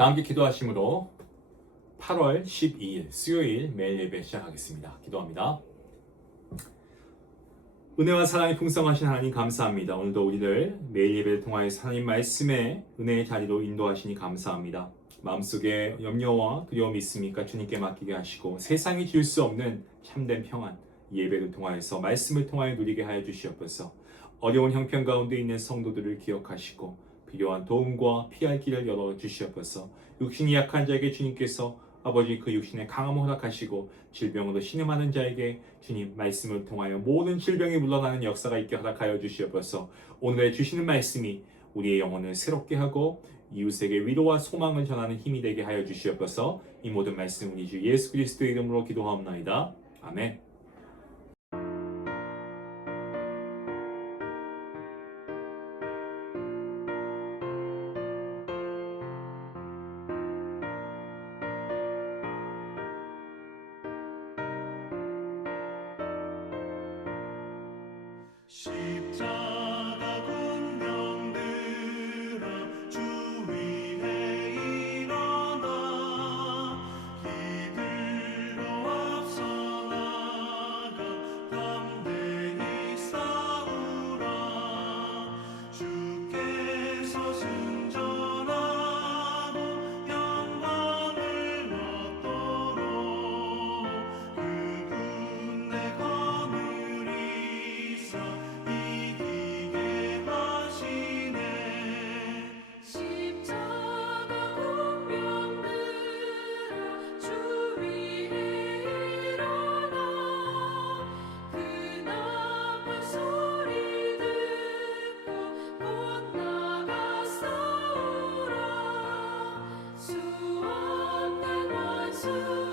다 함께 기도하심으로 8월 12일 수요일 매일 예배 시작하겠습니다. 기도합니다. 은혜와 사랑이 풍성하신 하나님 감사합니다. 오늘도 우리를 매일 예배를 통하여서 하나님 말씀의 은혜의 자리로 인도하시니 감사합니다. 마음속에 염려와 두려움이 있습니까? 주님께 맡기게 하시고 세상이 줄 수 없는 참된 평안 이 예배를 통하여서 말씀을 통하여 누리게 하여 주시옵소서. 어려운 형편 가운데 있는 성도들을 기억하시고 필요한 도움과 피할 길을 열어 주시옵소서. 육신이 약한 자에게 주님께서 아버지 그 육신의 강함을 허락하시고 질병으로 신음하는 자에게 주님 말씀을 통하여 모든 질병이 물러나는 역사가 있게 허락하여 주시옵소서. 오늘의 주시는 말씀이 우리의 영혼을 새롭게 하고 이웃에게 위로와 소망을 전하는 힘이 되게 하여 주시옵소서. 이 모든 말씀 우리 주 예수 그리스도의 이름으로 기도하옵나이다. 아멘. 십자가 군병들아 주 위에 일어나 이들로 앞서 나가 담대히 싸우라 주께서 승전하고 영광을 얻도록 그 군대 거느리사 이기게 하시네. 십자가 군병들아 주 위에 일어나 그 나팔 소리 듣고 못 나가 싸우라 수 없는 원수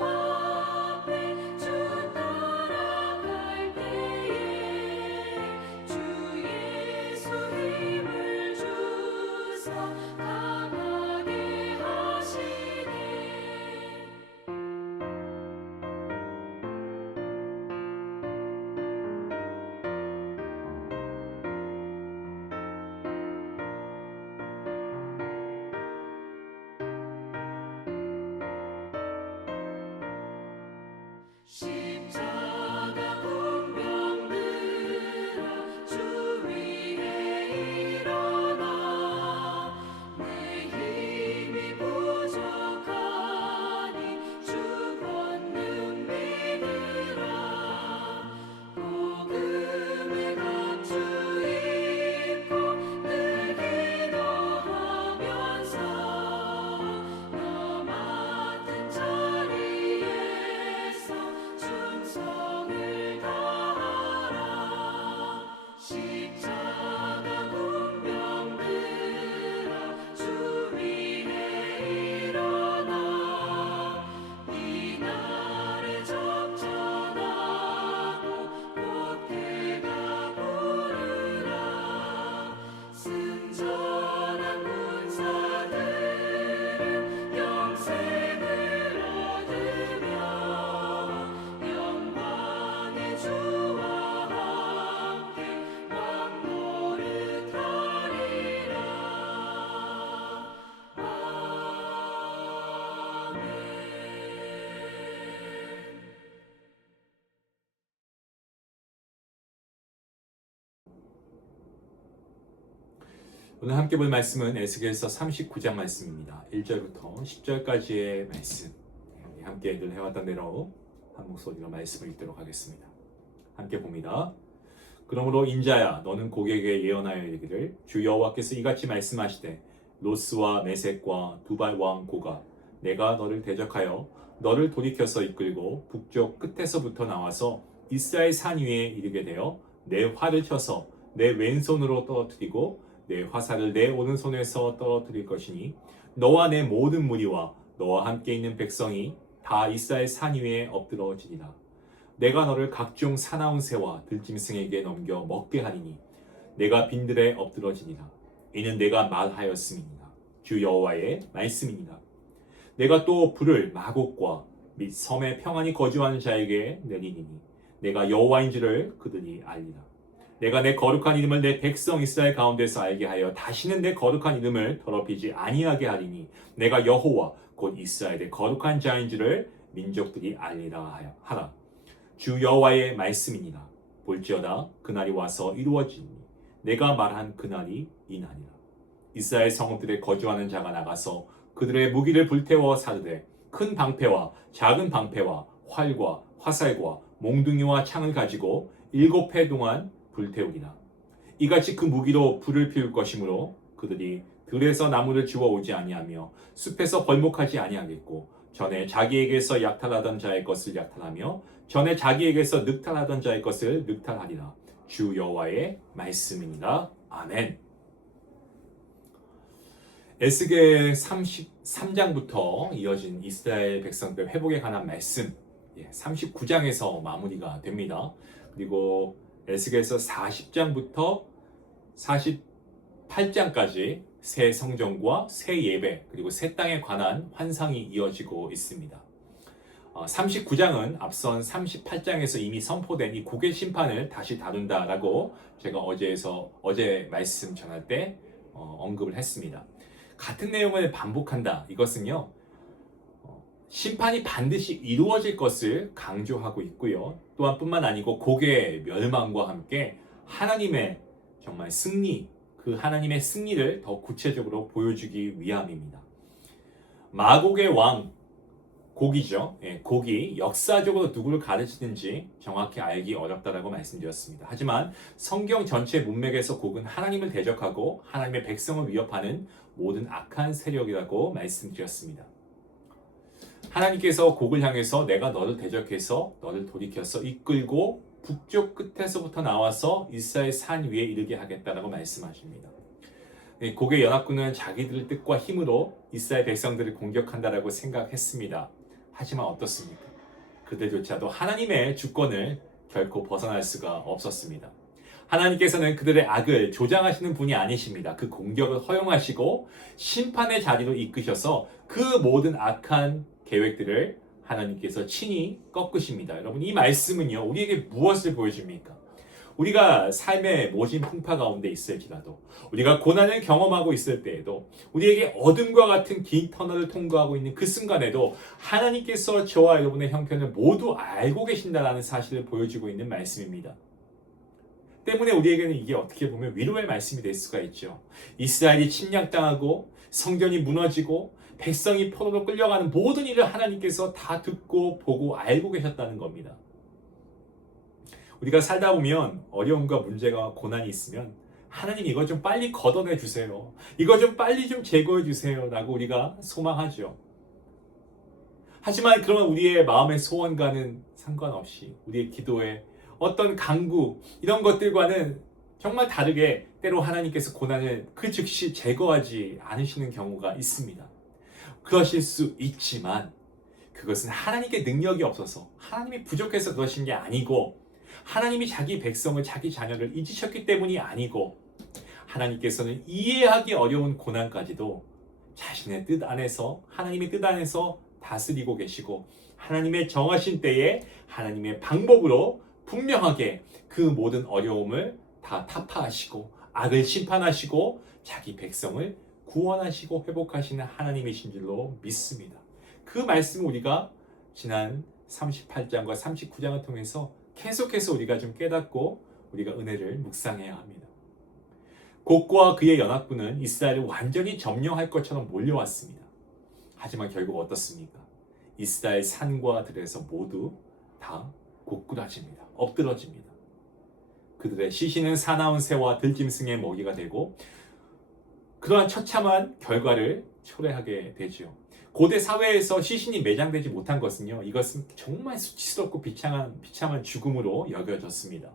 앞에 주 따라갈 때에 주 예수 힘을 주사 강하게 하시네. 십자가 군병들아 주 위에 일어나 내 힘이 부족하니 주 권능 믿으라 복음의 감추 입고 늘 기도하면서 너 맡은 자리에서 충성을 다하라 십자가 군병들아 주 위에 일어나 이날에 접전하고 곧 해가 부르라 승전한 군사들은 영생을 얻으며 영광의 주와 함께 왕노릇하리라. 아멘. 오늘 함께 볼 말씀은 에스겔서 39장 말씀입니다. 1절부터 10절까지의 말씀. 우리 함께 늘 해왔던 대로 한 목소리로 말씀을 읽도록 하겠습니다. 함께 봅니다. 그러므로 인자야 너는 고객에게 예언하여 이르기를 주 여호와께서 이같이 말씀하시되 로스와 메섹과 두발 왕 고가 내가 너를 대적하여 너를 돌이켜서 이끌고 북쪽 끝에서부터 나와서 이스라엘 산 위에 이르게 되어 내 활을 쳐서 내 왼손으로 떨어뜨리고 내 화살을 내 오른손에서 떨어뜨릴 것이니 너와 내 모든 무리와 너와 함께 있는 백성이 다 이스라엘 산 위에 엎드러지리라. 내가 너를 각종 사나운 새와 들짐승에게 넘겨 먹게 하리니 내가 빈들에 엎드러지리라. 이는 내가 말하였음이니라. 주 여호와의 말씀이니라. 내가 또 불을 마곡과 및 섬에 평안히 거주하는 자에게 내리니 내가 여호와인 줄을 그들이 알리라. 내가 내 거룩한 이름을 내 백성 이스라엘 가운데서 알게 하여 다시는 내 거룩한 이름을 더럽히지 아니하게 하리니 내가 여호와 곧 이스라엘의 거룩한 자인 줄을 민족들이 알리라 하라. 주 여호와의 말씀이니라. 볼지어다 그날이 와서 이루어지니 내가 말한 그날이 이날이라. 이스라엘 성읍들에 거주하는 자가 나가서 그들의 무기를 불태워 사르되 큰 방패와 작은 방패와 활과 화살과 몽둥이와 창을 가지고 7해 동안 불태우리라. 이같이 그 무기로 불을 피울 것이므로 그들이 들에서 나무를 주워 오지 아니하며 숲에서 벌목하지 아니하겠고 전에 자기에게서 약탈하던 자의 것을 약탈하며 전에 자기에게서 늑탈하던 자의 것을 늑탈하리라. 주 여호와의 말씀이니라. 아멘. 에스겔 33장부터 이어진 이스라엘 백성들 회복에 관한 말씀 39장에서 마무리가 됩니다. 그리고 에스겔서 40장부터 48장까지 새 성전과 새 예배 그리고 새 땅에 관한 환상이 이어지고 있습니다. 39장은 앞선 38장에서 이미 선포된 이 국의 심판을 다시 다룬다라고 제가 어제 말씀 전할 때 언급을 했습니다. 같은 내용을 반복한다. 이것은요, 심판이 반드시 이루어질 것을 강조하고 있고요. 또한 뿐만 아니고 곡의 멸망과 함께 하나님의 정말 승리, 그 하나님의 승리를 더 구체적으로 보여주기 위함입니다. 마곡의 왕, 곡이죠. 곡이 역사적으로 누구를 가르치는지 정확히 알기 어렵다라고 말씀드렸습니다. 하지만 성경 전체 문맥에서 곡은 하나님을 대적하고 하나님의 백성을 위협하는 모든 악한 세력이라고 말씀드렸습니다. 하나님께서 곡을 향해서 내가 너를 대적해서 너를 돌이켜서 이끌고 북쪽 끝에서부터 나와서 이스라엘 산 위에 이르게 하겠다라고 말씀하십니다. 곡의 연합군은 자기들의 뜻과 힘으로 이스라엘 백성들을 공격한다라고 생각했습니다. 하지만 어떻습니까? 그들조차도 하나님의 주권을 결코 벗어날 수가 없었습니다. 하나님께서는 그들의 악을 조장하시는 분이 아니십니다. 그 공격을 허용하시고 심판의 자리로 이끄셔서 그 모든 악한 계획들을 하나님께서 친히 꺾으십니다. 여러분, 이 말씀은요, 우리에게 무엇을 보여줍니까? 우리가 삶의 모진 풍파 가운데 있을지라도, 우리가 고난을 경험하고 있을 때에도, 우리에게 어둠과 같은 긴 터널을 통과하고 있는 그 순간에도 하나님께서 저와 여러분의 형편을 모두 알고 계신다는 사실을 보여주고 있는 말씀입니다. 때문에 우리에게는 이게 어떻게 보면 위로의 말씀이 될 수가 있죠. 이스라엘이 침략당하고 성전이 무너지고 백성이 포로로 끌려가는 모든 일을 하나님께서 다 듣고 보고 알고 계셨다는 겁니다. 우리가 살다 보면 어려움과 문제가 고난이 있으면 하나님 이거 좀 빨리 걷어내 주세요. 이거 좀 빨리 좀 제거해 주세요. 라고 우리가 소망하죠. 하지만 그러면 우리의 마음의 소원과는 상관없이 우리의 기도에 어떤 간구 이런 것들과는 정말 다르게 때로 하나님께서 고난을 그 즉시 제거하지 않으시는 경우가 있습니다. 그러실 수 있지만 그것은 하나님께 능력이 없어서 하나님이 부족해서 그러신 게 아니고 하나님이 자기 백성을 자기 자녀를 잊으셨기 때문이 아니고 하나님께서는 이해하기 어려운 고난까지도 자신의 뜻 안에서 하나님의 뜻 안에서 다스리고 계시고 하나님의 정하신 때에 하나님의 방법으로 분명하게 그 모든 어려움을 다 타파하시고 악을 심판하시고 자기 백성을 구원하시고 회복하시는 하나님이신 줄로 믿습니다. 그 말씀을 우리가 지난 38장과 39장을 통해서 계속해서 우리가 좀 깨닫고 우리가 은혜를 묵상해야 합니다. 곡과 그의 연합군은 이스라엘을 완전히 점령할 것처럼 몰려왔습니다. 하지만 결국 어떻습니까? 이스라엘 산과 들에서 모두 다 고꾸라집니다. 엎드러집니다. 그들의 시신은 사나운 새와 들짐승의 먹이가 되고 그러한 처참한 결과를 초래하게 되죠. 고대 사회에서 시신이 매장되지 못한 것은요, 이것은 정말 수치스럽고 비참한 죽음으로 여겨졌습니다.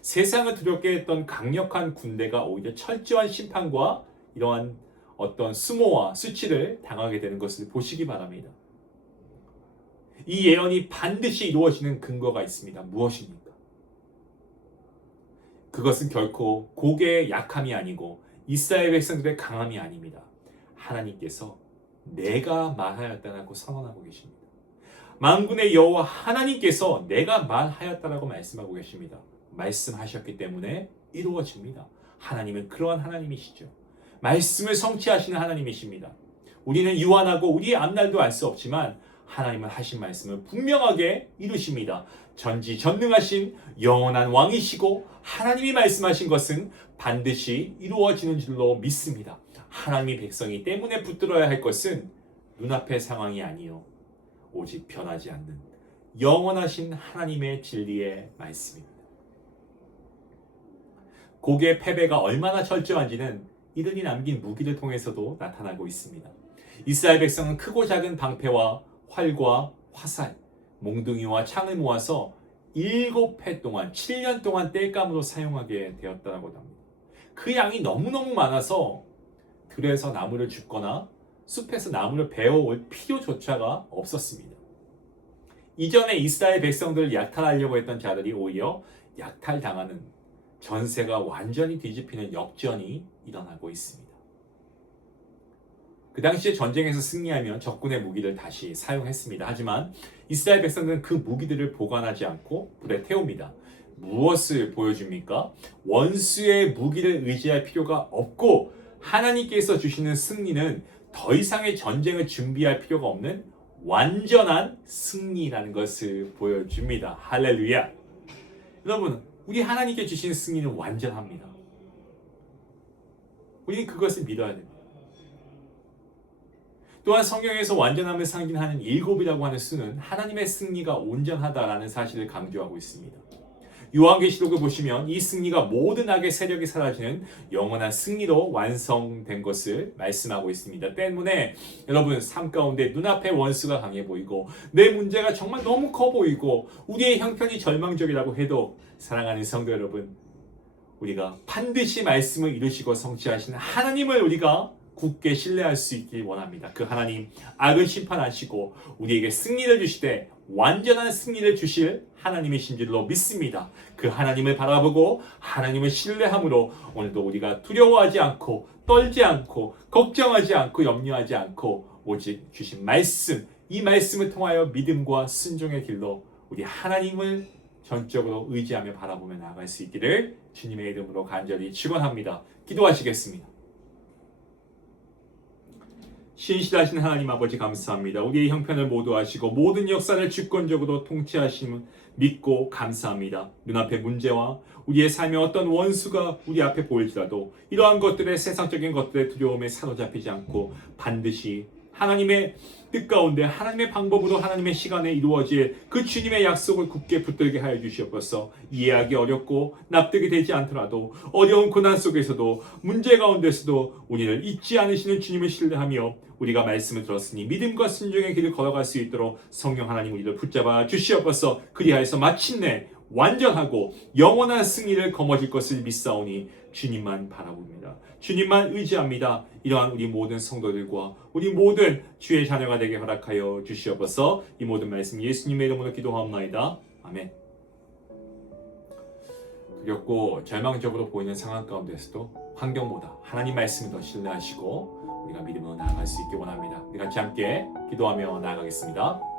세상을 두렵게 했던 강력한 군대가 오히려 철저한 심판과 이러한 어떤 수모와 수치를 당하게 되는 것을 보시기 바랍니다. 이 예언이 반드시 이루어지는 근거가 있습니다. 무엇입니까? 그것은 결코 고개의 약함이 아니고 이스라엘 백성들의 강함이 아닙니다. 하나님께서 내가 말하였다라고 선언하고 계십니다. 만군의 여호와 하나님께서 내가 말하였다라고 말씀하고 계십니다. 말씀하셨기 때문에 이루어집니다. 하나님은 그러한 하나님이시죠. 말씀을 성취하시는 하나님이십니다. 우리는 유한하고 우리의 앞날도 알 수 없지만 하나님은 하신 말씀을 분명하게 이루십니다. 전지전능하신 영원한 왕이시고 하나님이 말씀하신 것은 반드시 이루어지는 줄로 믿습니다. 하나님의 백성이 때문에 붙들어야 할 것은 눈앞의 상황이 아니요 오직 변하지 않는 영원하신 하나님의 진리의 말씀입니다. 곡의 패배가 얼마나 철저한지는 이들이 남긴 무기를 통해서도 나타나고 있습니다. 이스라엘 백성은 크고 작은 방패와 활과 화살, 몽둥이와 창을 모아서 7해 동안 7년 동안 땔감으로 사용하게 되었다고 합니다. 그 양이 너무너무 많아서 들에서 나무를 줍거나 숲에서 나무를 베어올 필요조차가 없었습니다. 이전에 이스라엘 백성들을 약탈하려고 했던 자들이 오히려 약탈당하는 전세가 완전히 뒤집히는 역전이 일어나고 있습니다. 그 당시에 전쟁에서 승리하면 적군의 무기를 다시 사용했습니다. 하지만 이스라엘 백성들은 그 무기들을 보관하지 않고 불에 태웁니다. 무엇을 보여줍니까? 원수의 무기를 의지할 필요가 없고 하나님께서 주시는 승리는 더 이상의 전쟁을 준비할 필요가 없는 완전한 승리라는 것을 보여줍니다. 할렐루야! 여러분, 우리 하나님께 주신 승리는 완전합니다. 우리는 그것을 믿어야 됩니다. 또한 성경에서 완전함을 상징하는 7이라고 하는 수는 하나님의 승리가 온전하다라는 사실을 강조하고 있습니다. 요한계시록을 보시면 이 승리가 모든 악의 세력이 사라지는 영원한 승리로 완성된 것을 말씀하고 있습니다. 때문에 여러분 삶 가운데 눈앞에 원수가 강해 보이고 내 문제가 정말 너무 커 보이고 우리의 형편이 절망적이라고 해도 사랑하는 성도 여러분, 우리가 반드시 말씀을 이루시고 성취하시는 하나님을 우리가 굳게 신뢰할 수 있길 원합니다. 그 하나님 악을 심판하시고 우리에게 승리를 주시되 완전한 승리를 주실 하나님이신 줄로 믿습니다. 그 하나님을 바라보고 하나님을 신뢰함으로 오늘도 우리가 두려워하지 않고 떨지 않고 걱정하지 않고 염려하지 않고 오직 주신 말씀, 이 말씀을 통하여 믿음과 순종의 길로 우리 하나님을 전적으로 의지하며 바라보며 나아갈 수 있기를 주님의 이름으로 간절히 축원합니다. 기도하시겠습니다. 신실하신 하나님 아버지 감사합니다. 우리의 형편을 모두 아시고 모든 역사를 주권적으로 통치하심을 믿고 감사합니다. 눈앞의 문제와 우리의 삶에 어떤 원수가 우리 앞에 보일지라도 이러한 것들의 세상적인 것들의 두려움에 사로잡히지 않고 반드시 하나님의 뜻 가운데 하나님의 방법으로 하나님의 시간에 이루어질 그 주님의 약속을 굳게 붙들게 하여 주시옵소서. 이해하기 어렵고 납득이 되지 않더라도 어려운 고난 속에서도 문제 가운데서도 우리를 잊지 않으시는 주님을 신뢰하며 우리가 말씀을 들었으니 믿음과 순종의 길을 걸어갈 수 있도록 성령 하나님 우리를 붙잡아 주시옵소서. 그리하여서 마침내 완전하고 영원한 승리를 거머쥘 것을 믿사오니 주님만 바라봅니다. 주님만 의지합니다. 이러한 우리 모든 성도들과 우리 모든 주의 자녀가 되게 허락하여 주시옵소서. 이 모든 말씀 예수님의 이름으로 기도하옵나이다. 아멘. 두렵고 절망적으로 보이는 상황 가운데서도 환경보다 하나님 말씀을 더 신뢰하시고 우리가 믿음으로 나아갈 수 있기 원합니다. 우리 같이 함께 기도하며 나아가겠습니다.